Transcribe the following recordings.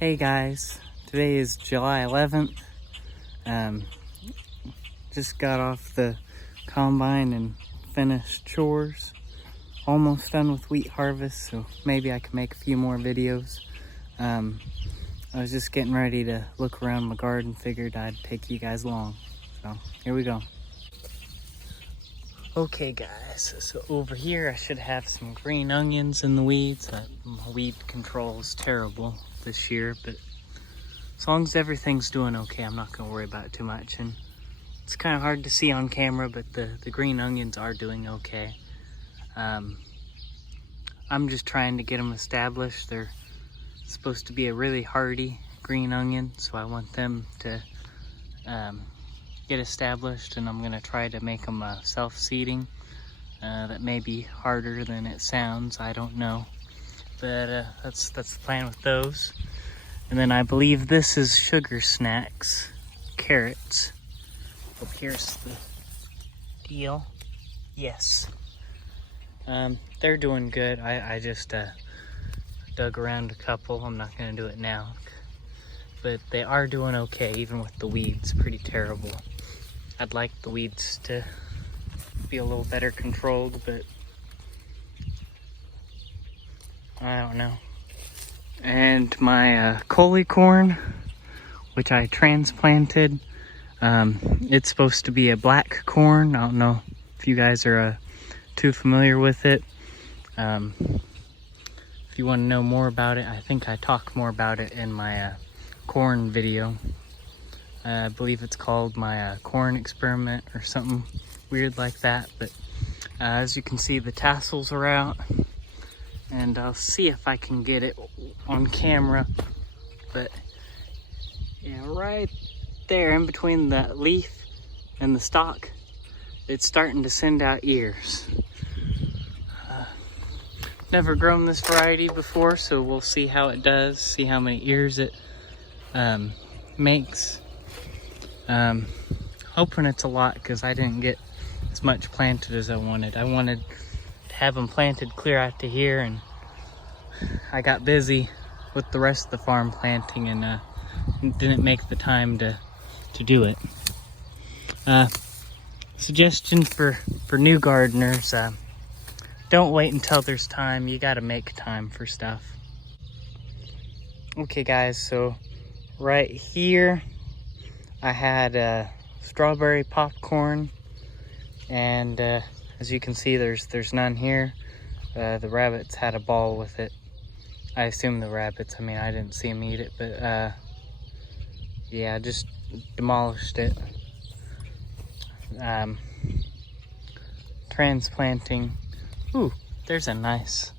Hey guys, today is July 11th. Just got off the combine and finished chores. Almost done with wheat harvest, so maybe I can make a few more videos. I was just getting ready to look around my garden, figured I'd take you guys along. So here we go. Okay guys, so over here I should have some green onions in the weeds. My weed control is terrible this year, but as long as everything's doing okay, I'm not gonna worry about it too much. And it's kind of hard to see on camera, but the green onions are doing okay. I'm just trying to get them established. They're supposed to be a really hardy green onion, so I want them to get established, and I'm gonna try to make them self-seeding. That may be harder than it sounds, I don't know, but that's the plan with those. And then I believe this is sugar snacks, carrots. Oh, here's the deal. Yes, they're doing good. I just dug around a couple. I'm not gonna do it now, but they are doing okay, even with the weeds pretty terrible. I'd like the weeds to be a little better controlled, but I don't know. And my Coley corn, which I transplanted, it's supposed to be a black corn. I don't know if you guys are too familiar with it. If you want to know more about it, I think I talk more about it in my corn video. I believe it's called my corn experiment or something weird like that. But as you can see, the tassels are out, and I'll see if I can get it on camera. But yeah, right there in between the leaf and the stalk, it's starting to send out ears. Never grown this variety before, so we'll see how it does, see how many ears it makes. Hoping it's a lot, because I didn't get as much planted as I wanted. I wanted to have them planted clear out to here, and I got busy with the rest of the farm planting and didn't make the time to do it. Suggestion for new gardeners, don't wait until there's time. You gotta make time for stuff. Okay guys, so right here I had strawberry popcorn, and as you can see, there's none here. The rabbits had a ball with it. I assume the rabbits, I mean, I didn't see them eat it, but yeah, just demolished it. Transplanting. Ooh, there's a nice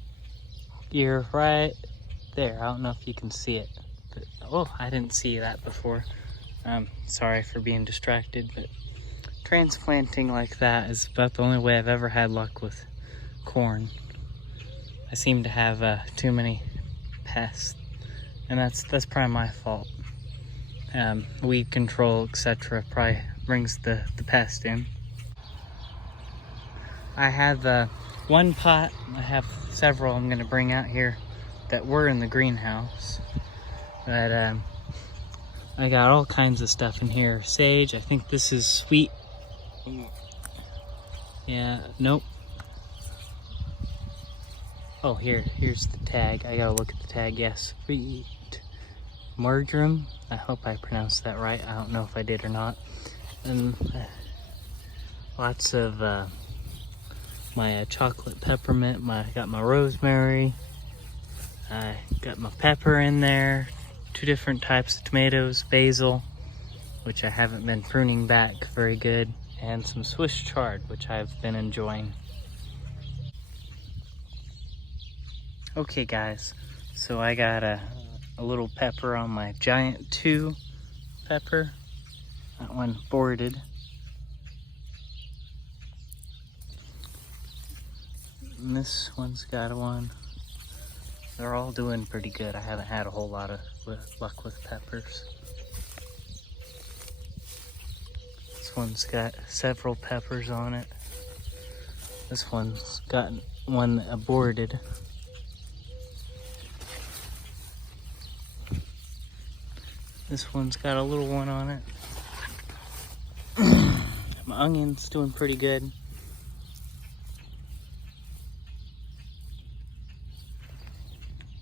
ear right there. I don't know if you can see it, but oh, I didn't see that before. Sorry for being distracted, but transplanting like that is about the only way I've ever had luck with corn. I seem to have too many pests, and that's probably my fault. Weed control, etc. probably brings the pest in. I have one pot. I have several I'm gonna bring out here that were in the greenhouse, but I got all kinds of stuff in here. Sage, I think this is sweet. Yeah, nope. Oh, here's the tag. I gotta look at the tag. Yes, sweet marjoram. I hope I pronounced that right. I don't know if I did or not. And lots of my chocolate peppermint. I got my rosemary. I got my pepper in there. 2 different types of tomatoes, basil, which I haven't been pruning back very good, and some Swiss chard, which I've been enjoying. Okay guys, so I got a little pepper on my giant 2 pepper. That one boarded. And this one's got one. They're all doing pretty good. I haven't had a whole lot of luck with peppers. This one's got several peppers on it. This one's got one that aborted. This one's got a little one on it. My onion's doing pretty good.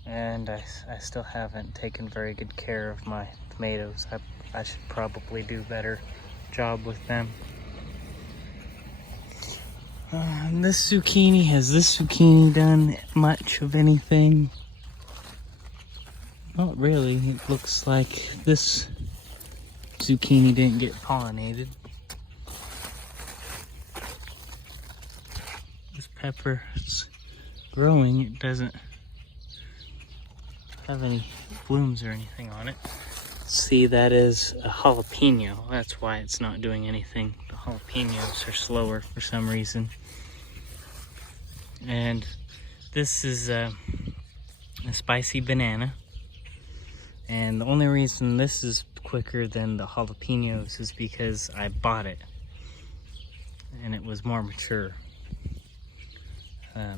And I still haven't taken very good care of my tomatoes. I should probably do a better job with them. And this zucchini, has this zucchini done much of anything? Not really. It looks like this zucchini didn't get pollinated. This pepper is growing. It doesn't have any blooms or anything on it. See, that is a jalapeno. That's why it's not doing anything. The jalapenos are slower for some reason. And this is a spicy banana. And the only reason this is quicker than the jalapenos is because I bought it. And it was more mature. I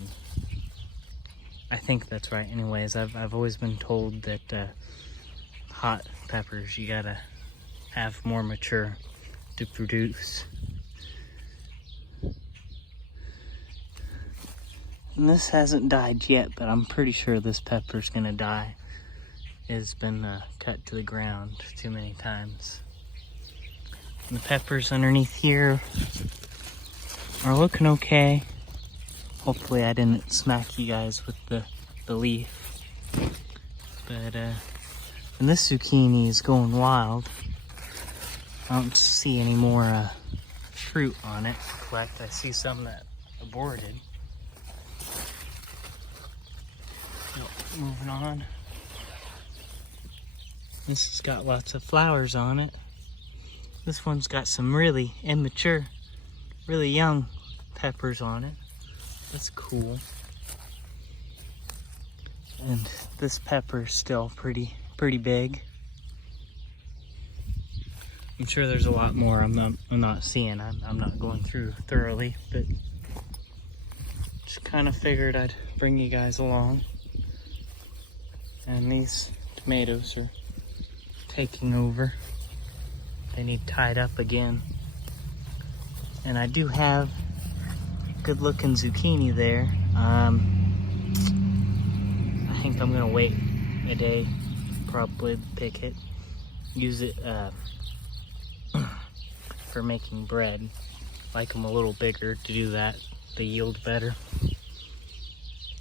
think that's right. Anyways, I've always been told that hot peppers, you gotta have more mature to produce. And this hasn't died yet, but I'm pretty sure this pepper's gonna die. It's been cut to the ground too many times. And the peppers underneath here are looking okay. Hopefully I didn't smack you guys with the leaf. But and this zucchini is going wild. I don't see any more fruit on it. But I see some that aborted. So, moving on. This has got lots of flowers on it. This one's got some really immature, really young peppers on it. That's cool. And this pepper is still pretty big. I'm sure there's a lot more I'm not seeing. I'm not going through thoroughly, but just kind of figured I'd bring you guys along. And these tomatoes are taking over. They need tied up again. And I do have good looking zucchini there. I think I'm gonna wait a day, probably pick it, use it for making bread. Like them a little bigger to do that. They yield better.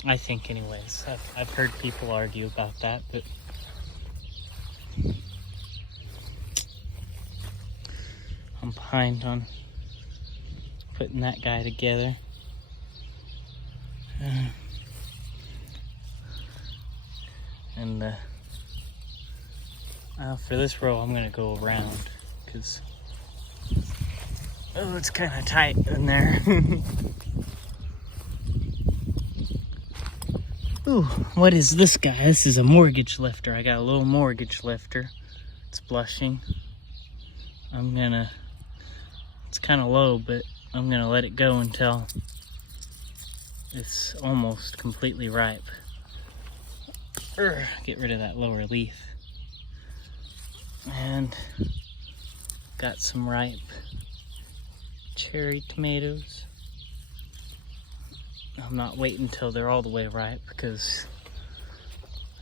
I think anyways. I've heard people argue about that, but I'm behind on putting that guy together. And for this row I'm gonna go around because it's kind of tight in there. Ooh, what is this guy? This is a mortgage lifter. I got a little mortgage lifter. It's blushing. It's kind of low, but I'm gonna let it go until it's almost completely ripe. Get rid of that lower leaf. And got some ripe cherry tomatoes. I'm not waiting until they're all the way ripe because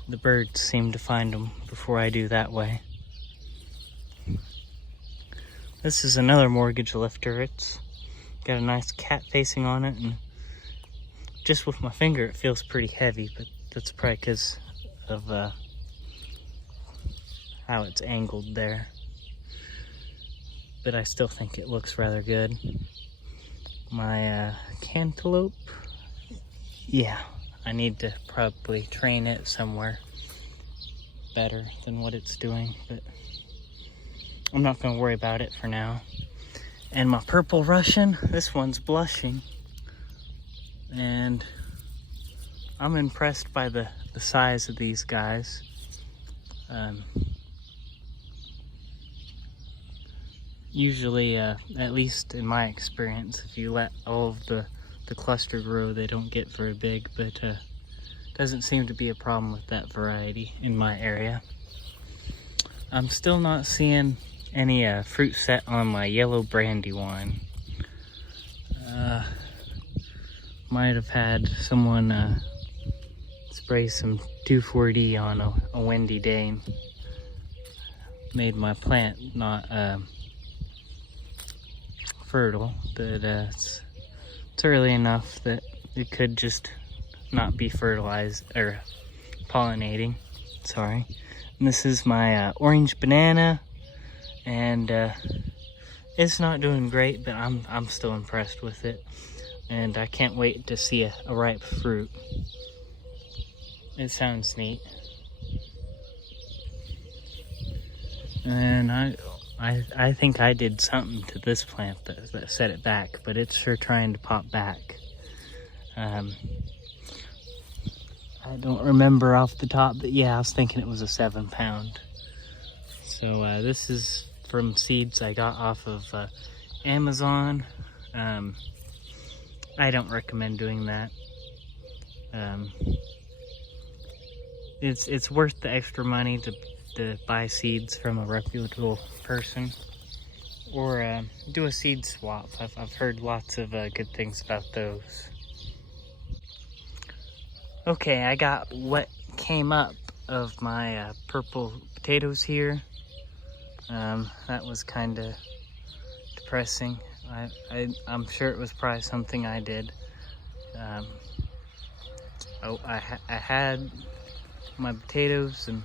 the birds seem to find them before I do that way. This is another mortgage lifter. It's got a nice cat facing on it, and just with my finger it feels pretty heavy, but that's probably because of how it's angled there. But I still think it looks rather good. My cantaloupe, yeah, I need to probably train it somewhere better than what it's doing, but I'm not going to worry about it for now. And my purple Russian, this one's blushing. And I'm impressed by the size of these guys. Usually, at least in my experience, if you let all of the cluster grow, they don't get very big, but doesn't seem to be a problem with that variety in my area. I'm still not seeing any fruit set on my yellow Brandywine. Might have had someone spray some 2,4-D on a windy day and made my plant not fertile, but it's early enough that it could just not be fertilized or pollinating. Sorry. And this is my orange banana, and it's not doing great, but I'm still impressed with it, and I can't wait to see a ripe fruit. It sounds neat. And I think I did something to this plant that set it back, but it's sure trying to pop back. I don't remember off the top, but yeah, I was thinking it was a 7-pound. So this is from seeds I got off of Amazon. I don't recommend doing that. It's worth the extra money to buy seeds from a reputable person, or do a seed swap. I've heard lots of good things about those. Okay, I got what came up of my purple potatoes here. That was kind of depressing. I'm sure it was probably something I did. I had my potatoes and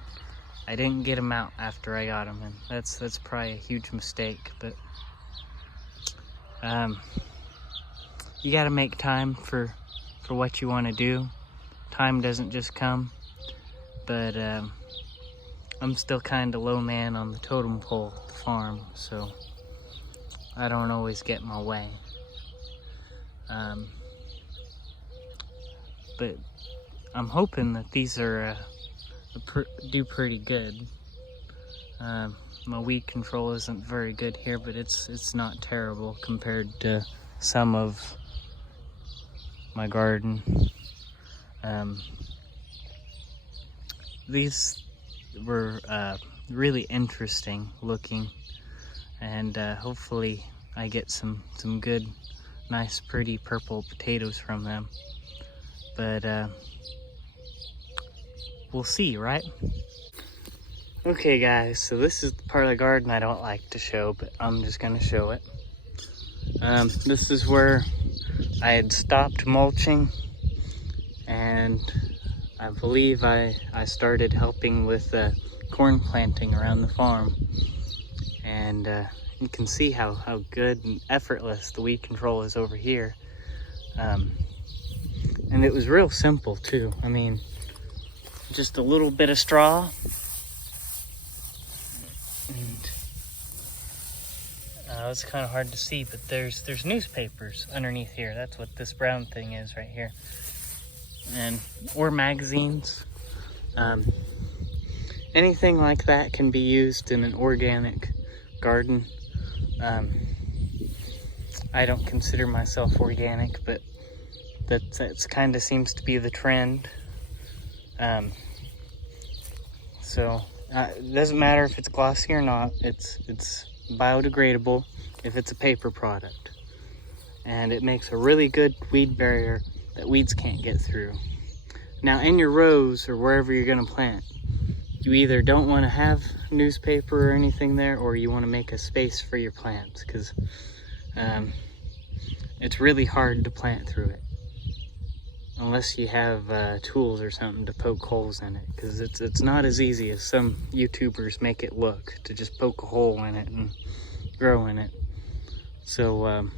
I didn't get them out after I got them, and that's probably a huge mistake. But you got to make time for what you want to do. Time doesn't just come. But I'm still kind of low man on the totem pole at the farm, so I don't always get my way. But I'm hoping that these are do pretty good. My weed control isn't very good here, but it's not terrible compared to some of my garden. These were really interesting looking, and hopefully I get some good, nice, pretty purple potatoes from them. But we'll see, right? Okay guys, so this is the part of the garden I don't like to show, but I'm just gonna show it. This is where I had stopped mulching, and I believe I started helping with corn planting around the farm. And you can see how good and effortless the weed control is over here. And it was real simple too. I mean, just a little bit of straw, and it's kind of hard to see, but there's newspapers underneath here. That's what this brown thing is right here, or magazines. Anything like that can be used in an organic garden. I don't consider myself organic, but that's kind of seems to be the trend. So it doesn't matter if it's glossy or not. It's biodegradable if it's a paper product, and it makes a really good weed barrier that weeds can't get through. Now in your rows or wherever you're going to plant, you either don't want to have newspaper or anything there, or you want to make a space for your plants, because it's really hard to plant through it unless you have tools or something to poke holes in it, because it's not as easy as some YouTubers make it look, to just poke a hole in it and grow in it. So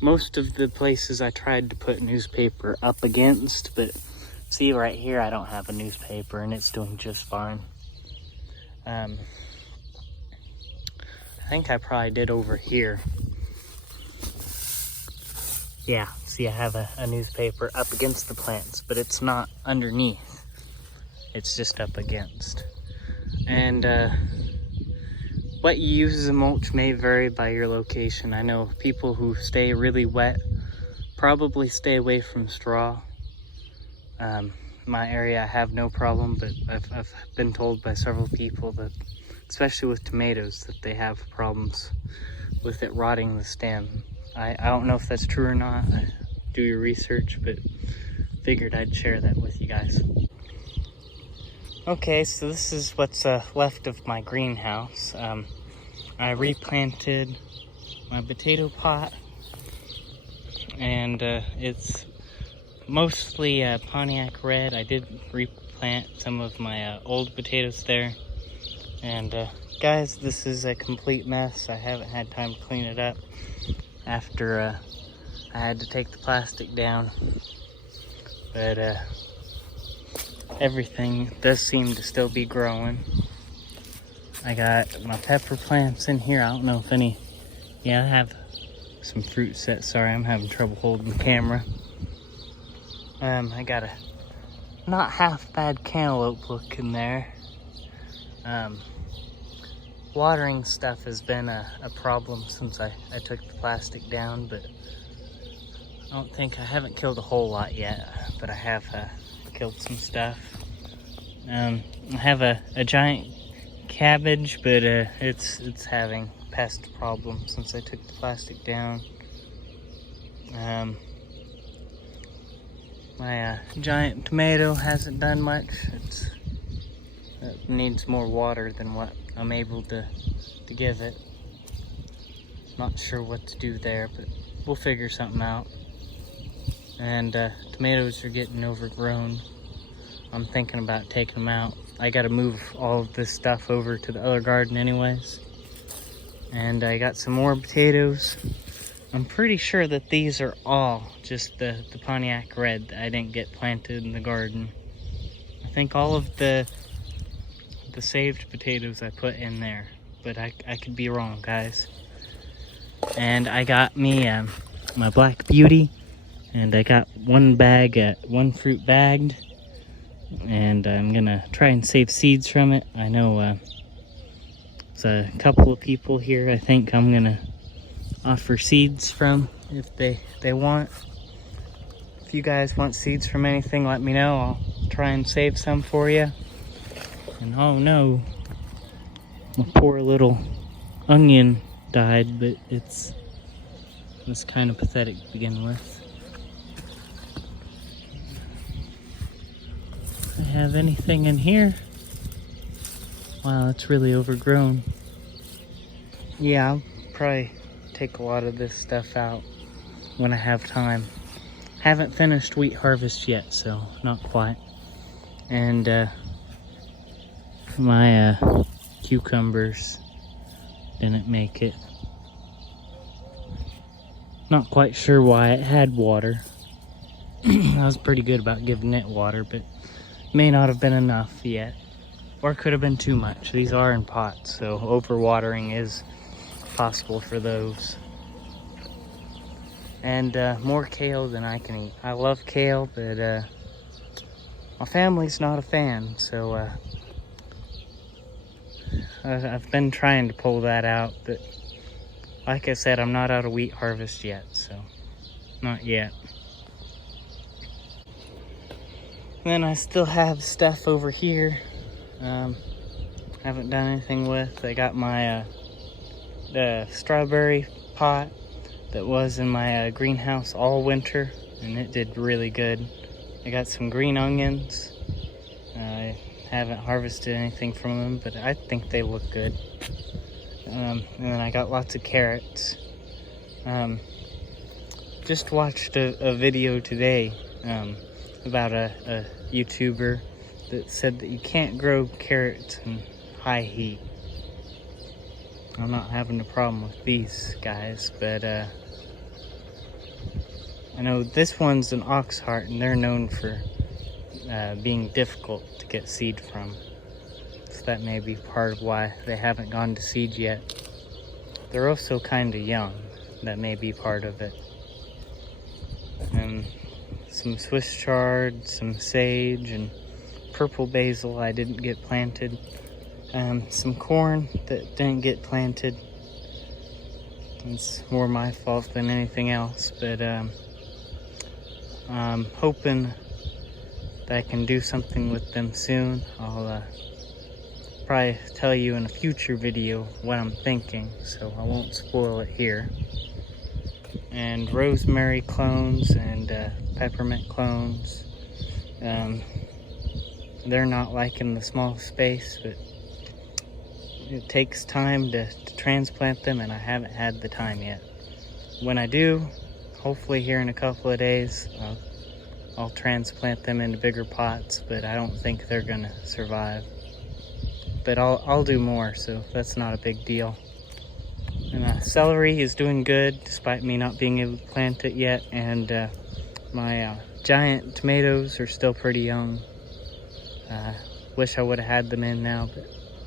most of the places I tried to put newspaper up against, but see right here I don't have a newspaper and it's doing just fine. I think I probably did over here. Yeah, see I have a newspaper up against the plants, but it's not underneath. It's just up against. And what you use as a mulch may vary by your location. I know people who stay really wet probably stay away from straw. my area I have no problem, but I've been told by several people that, especially with tomatoes, that they have problems with it rotting the stem. I don't know if that's true or not. Do your research, but figured I'd share that with you guys. Okay, so this is what's left of my greenhouse. I replanted my potato pot, and it's mostly Pontiac Red. I did replant some of my old potatoes there. And guys, this is a complete mess. I haven't had time to clean it up after I had to take the plastic down. But everything does seem to still be growing. I got my pepper plants in here. I don't know if any, yeah, I have some fruit set. Sorry, I'm having trouble holding the camera. I got a not half bad cantaloupe look in there. Watering stuff has been a problem since I took the plastic down, but I haven't killed a whole lot yet, but I have killed some stuff. I have a giant cabbage, but it's having pest problems since I took the plastic down. My giant tomato hasn't done much. It needs more water than what I'm able to give it. Not sure what to do there, but we'll figure something out. And tomatoes are getting overgrown. I'm thinking about taking them out. I gotta move all of this stuff over to the other garden anyways. And I got some more potatoes. I'm pretty sure that these are all just the Pontiac Red that I didn't get planted in the garden. I think all of the saved potatoes I put in there, but I could be wrong, guys. And I got me my Black Beauty, and I got one fruit bagged, and I'm gonna try and save seeds from it. I know there's a couple of people here I think I'm gonna offer seeds from if they want. If you guys want seeds from anything, let me know. I'll try and save some for you. And oh no, my poor little onion died, but it was kind of pathetic to begin with. Do I have anything in here? Wow, it's really overgrown. Yeah, I'll probably take a lot of this stuff out when I have time. Haven't finished wheat harvest yet, so not quite. And my cucumbers didn't make it. Not quite sure why. It had water. I was pretty good about giving it water, but may not have been enough yet, or it could have been too much. These are in pots, so overwatering is possible for those. And more kale than I can eat. I love kale, but my family's not a fan, so I've been trying to pull that out, but like I said, I'm not out of wheat harvest yet, so not yet. And then I still have stuff over here haven't done anything with. I got my the strawberry pot that was in my greenhouse all winter, and it did really good. I got some green onions. I haven't harvested anything from them, but I think they look good. And then I got lots of carrots. Just watched a video today about a YouTuber that said that you can't grow carrots in high heat. I'm not having a problem with these guys, but I know this one's an ox heart, and they're known for being difficult to get seed from. So that may be part of why they haven't gone to seed yet. They're also kind of young. That may be part of it. And some Swiss chard, some sage, and purple basil I didn't get planted. Some corn that didn't get planted. It's more my fault than anything else, but I'm hoping that I can do something with them soon. I'll probably tell you in a future video what I'm thinking, so I won't spoil it here. And rosemary clones and peppermint clones. They're not liking the small space, but it takes time to transplant them, and I haven't had the time yet. When I do, hopefully here in a couple of days, I'll transplant them into bigger pots, but I don't think they're gonna survive. But I'll do more, so that's not a big deal. And celery is doing good, despite me not being able to plant it yet, and my giant tomatoes are still pretty young. Wish I would have had them in now, but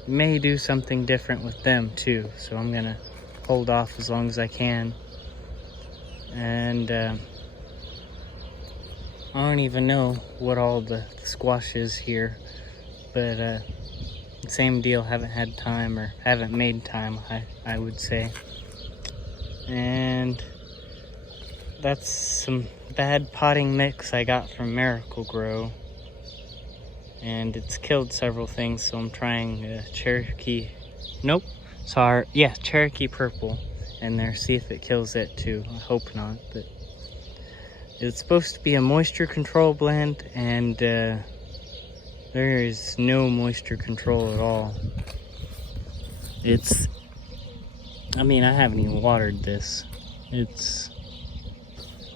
may do something different with them too, so I'm gonna hold off as long as I can. And I don't even know what all the squash is here, but same deal, haven't had time, or haven't made time, I would say. And that's some bad potting mix I got from Miracle-Gro, and it's killed several things, so I'm trying Cherokee Purple in there, see if it kills it too. I hope not, but it's supposed to be a moisture control blend, and there is no moisture control at all. I haven't even watered this. I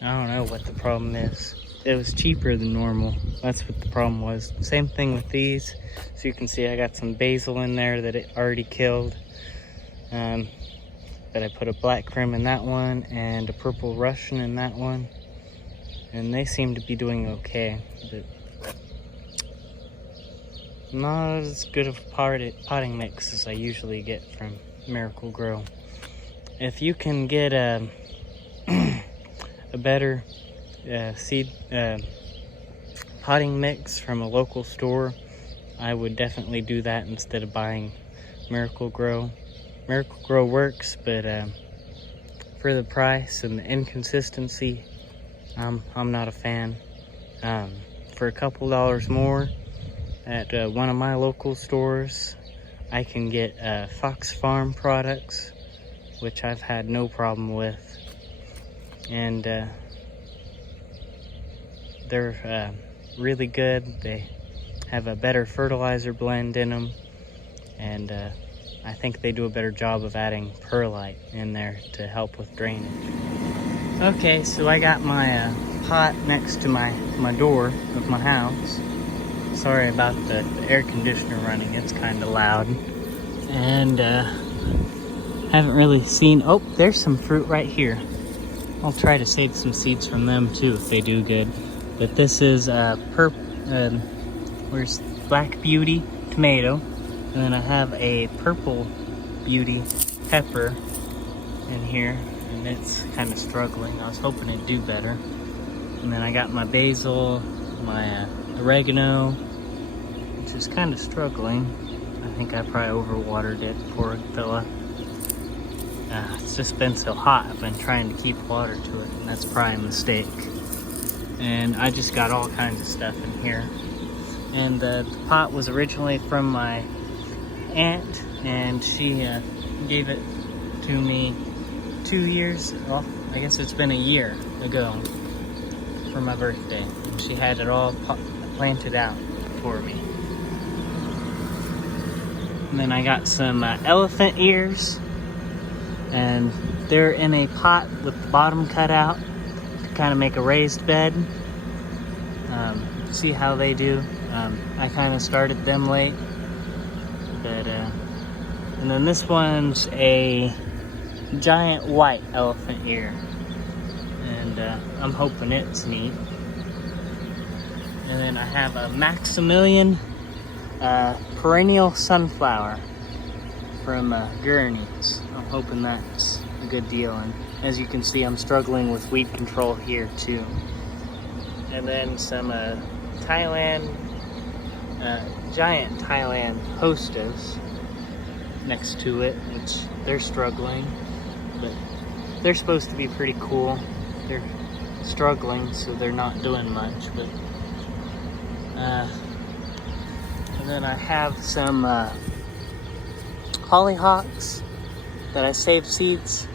don't know what the problem is. It was cheaper than normal. That's what the problem was. Same thing with these. So you can see I got some basil in there that it already killed. But I put a black creme in that one and a purple Russian in that one. And they seem to be doing okay. But not as good of a potting mix as I usually get from Miracle-Gro. If you can get a better seed potting mix from a local store, I would definitely do that instead of buying Miracle-Gro. Miracle-Gro works, but for the price and the inconsistency, I'm not a fan. For a couple dollars more at one of my local stores, I can get Fox Farm products, which I've had no problem with, and they're really good. They have a better fertilizer blend in them, and I think they do a better job of adding perlite in there to help with drainage. Okay, so I got my pot next to my door of my house. Sorry about the air conditioner running, it's kind of loud. And haven't really seen, oh, there's some fruit right here. I'll try to save some seeds from them too if they do good. But this is where's Black Beauty tomato, and then I have a Purple Beauty pepper in here, and it's kind of struggling. I was hoping it'd do better. And then I got my basil, my oregano, which is kind of struggling. I think I probably overwatered it, poor fella. It's just been so hot, I've been trying to keep water to it, and that's probably a mistake. And I just got all kinds of stuff in here. And the pot was originally from my aunt, and she gave it to me 2 years, well, I guess it's been a year ago for my birthday. And she had it all planted out for me. And then I got some elephant ears, and they're in a pot with the bottom cut out to kind of make a raised bed. See how they do. I kind of started them late, but and then this one's a giant white elephant ear, and I'm hoping it's neat. And then I have a Maximilian perennial sunflower from Gurney's. I'm hoping that's a good deal, and as you can see, I'm struggling with weed control here too. And then some giant Thailand hostas next to it, which they're struggling, but they're supposed to be pretty cool. They're struggling, so they're not doing much, but And then I have some hollyhocks that I saved seeds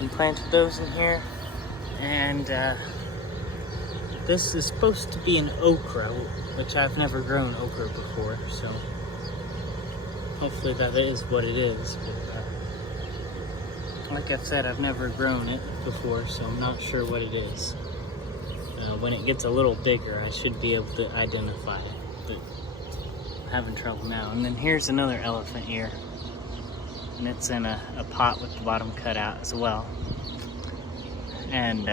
and planted those in here. And this is supposed to be an okra, which I've never grown okra before, so hopefully that is what it is. But, like I said, I've never grown it before, so I'm not sure what it is. When it gets a little bigger, I should be able to identify it, but I'm having trouble now. And then here's another elephant ear, and it's in a pot with the bottom cut out as well. And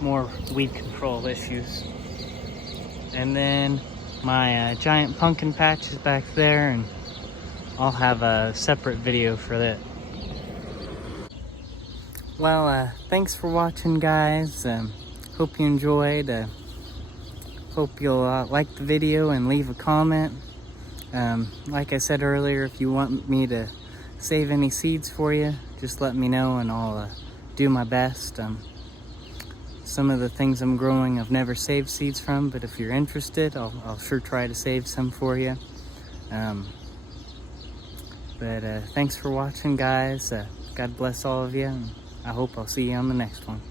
more weed control issues. And then my giant pumpkin patch is back there, and I'll have a separate video for that. Well, thanks for watching, guys. Hope you enjoyed. Hope you'll like the video and leave a comment. Like I said earlier, if you want me to save any seeds for you, just let me know and I'll do my best. Some of the things I'm growing I've never saved seeds from, but if you're interested, I'll sure try to save some for you. But thanks for watching, guys. God bless all of you, and I hope I'll see you on the next one.